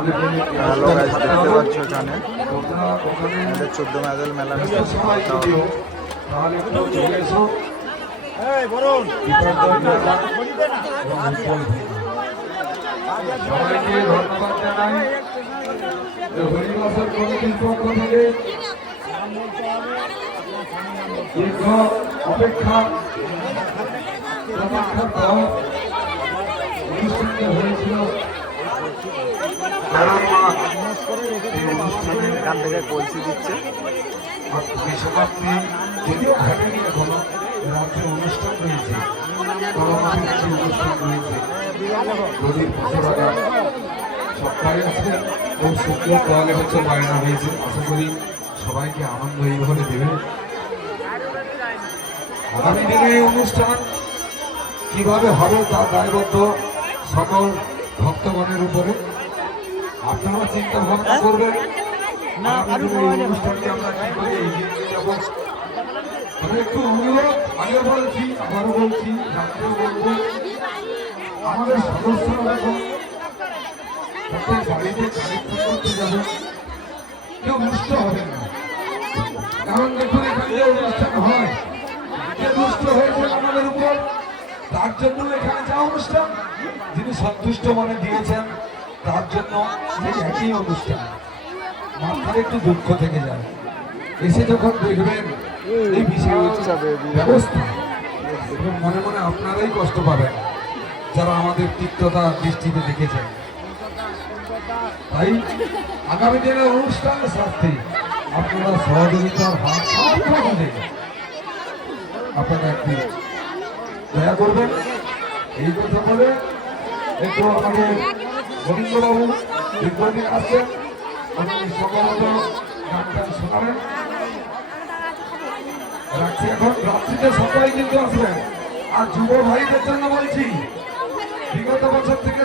Hello guys, দেখতে পাচ্ছ এখানে 14 মেডেল মেলা সবাইকে ধন্যবাদ জানাই। হরিবাসর কমিটির পক্ষ থেকে দীর্ঘ অপেক্ষার পর অনুষ্ঠানটি হয়েছিল। এখান থেকে কলসি দিচ্ছে। বিশ্বকাপটি যদিও ঘটেনি এখনো, রাজ্যে অনুষ্ঠান রয়েছে, কর্মসূচি অনুষ্ঠান রয়েছে। নদীর ফসলাটা সপ্তাহে আছে, খুব সুন্দর তোয়ালে বছর বায়না হয়েছে। আশা করি সবাইকে আনন্দ এইভাবে দেবে। আগামী দিনে এই অনুষ্ঠান কিভাবে হবে তার দায়বদ্ধ সকল ভক্তগণের উপরে। আপনারা চিন্তা ভাবনা করবেন অনুষ্ঠানটি আমরা কি করে এগিয়ে নিয়ে যাবো। আমি একটু অনুরোধ আগে বলছি, আবারও বলছি, রাত্রেও বলবো, আমাদের সদস্যরা যখন প্রত্যেক বাড়িতে কালেক্ট করতে যাবেন, কেউ দুষ্ট হবেন না। কারণ দেখুন এখানে যে অনুষ্ঠান হয়, যে দুষ্ট হয়েছে আমাদের উপর, তার জন্য এখানে যা অনুষ্ঠান, যিনি সন্তুষ্ট মনে দিয়েছেন তার জন্য এই একই অনুষ্ঠান। মাথার একটু দুঃখ থেকে যায়, এসে যখন দেখবেন এই বিশাল ব্যবস্থা, এবং মনে মনে আপনারাই কষ্ট পাবেন যারা আমাদের তিক্ততা দৃষ্টিতে দেখেছেন। তাই আগামী দিনের অনুষ্ঠানের স্বার্থে আপনারা সহযোগিতার হাত সাহায্য আপনারা একটি দয়া করবেন। এই কথা বলে একটু আমাদের গোবিন্দবাবু দীর্ঘদিন আসছেন, উনি সকলত গান শোনাবেন। রাখছি এখন, রাত্রিতে সবাই কিন্তু আসবেন। আর যুব ভাইদের জন্য বলছি, বিগত বছর থেকে